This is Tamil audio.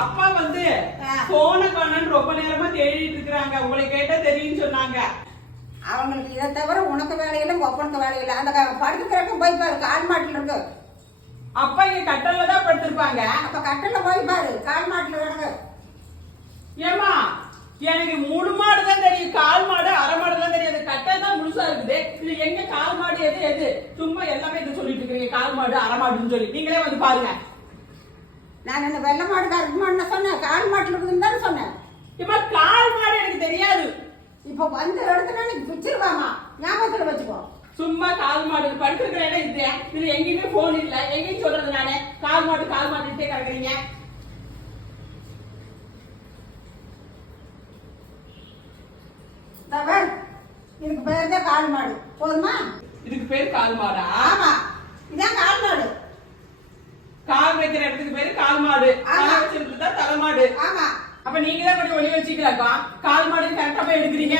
அப்பா வந்து. போன காணன்னு ரொம்ப நேரமா தேடிட்டு இருக்காங்க உங்களை கேட்டா தெரியும்னு சொன்னாங்க. அவங்களுக்கு இதை தவிர உனக்கு வேலையில்லை ஒப்பனுக்கு வேலையில்லை. அந்த க- படுத்துக்கிறக்கும் போய் பாரு கால் மாட்டில் இருக்கு. அப்பா இங்க கட்டல்ல தான் படுத்திருப்பாங்க. அப்ப கட்டில போய் பாரு கால் மாட்டில் கிடக்கு. ஏமா எனக்கு முழு மாடு தான் தெரியும். கால் மாடு அரை மாடு தான் தெரியும். அது கட்டல் தான் முழுசா இருக்குது. இது எங்க கால் மாடு எது எது? சும்மா எல்லாமே இது சொல்லிட்டு இருக்கீங்க கால் மாடு அரை மாடுன்னு சொல்லி. நீங்களே வந்து பாருங்க. நான் இந்த வெள்ளை மாடு கருப்பு மாடுன்னு சொன்னேன்? கால் மாட்டில் இருக்குதுன்னு தானே சொன்னேன். இப்ப கால் மாடு எனக்கு தெரியாது. இப்போ வந்த இடத்துல நீ பிச்சிருவாமா ஞாபகத்துல வச்சுக்கோ. சும்மா கால் மாடு. படுத்திருக்கிற இடம் இது. இது எங்கேயுமே போன் இல்ல. எங்கேயும் சொல்றது நானு. கால் மாடு கால் மாடுட்டே கிடக்குறீங்க. தவறு இதுக்கு பேர் தான் கால் மாடு. போதுமா? இதுக்கு பேர் கால் மாடா? ஆமா. இதான் கால் மாடு. வைக்கிற இடத்துக்கு பேரு கால் மாடு. தலை வச்சிருக்கு தான் தலை மாடு ஆமா. அப்ப நீங்க தான் கொஞ்சம் ஒளி வச்சுக்கலாக்கா கால் மாடு கரெக்டா போய் எடுக்கிறீங்க.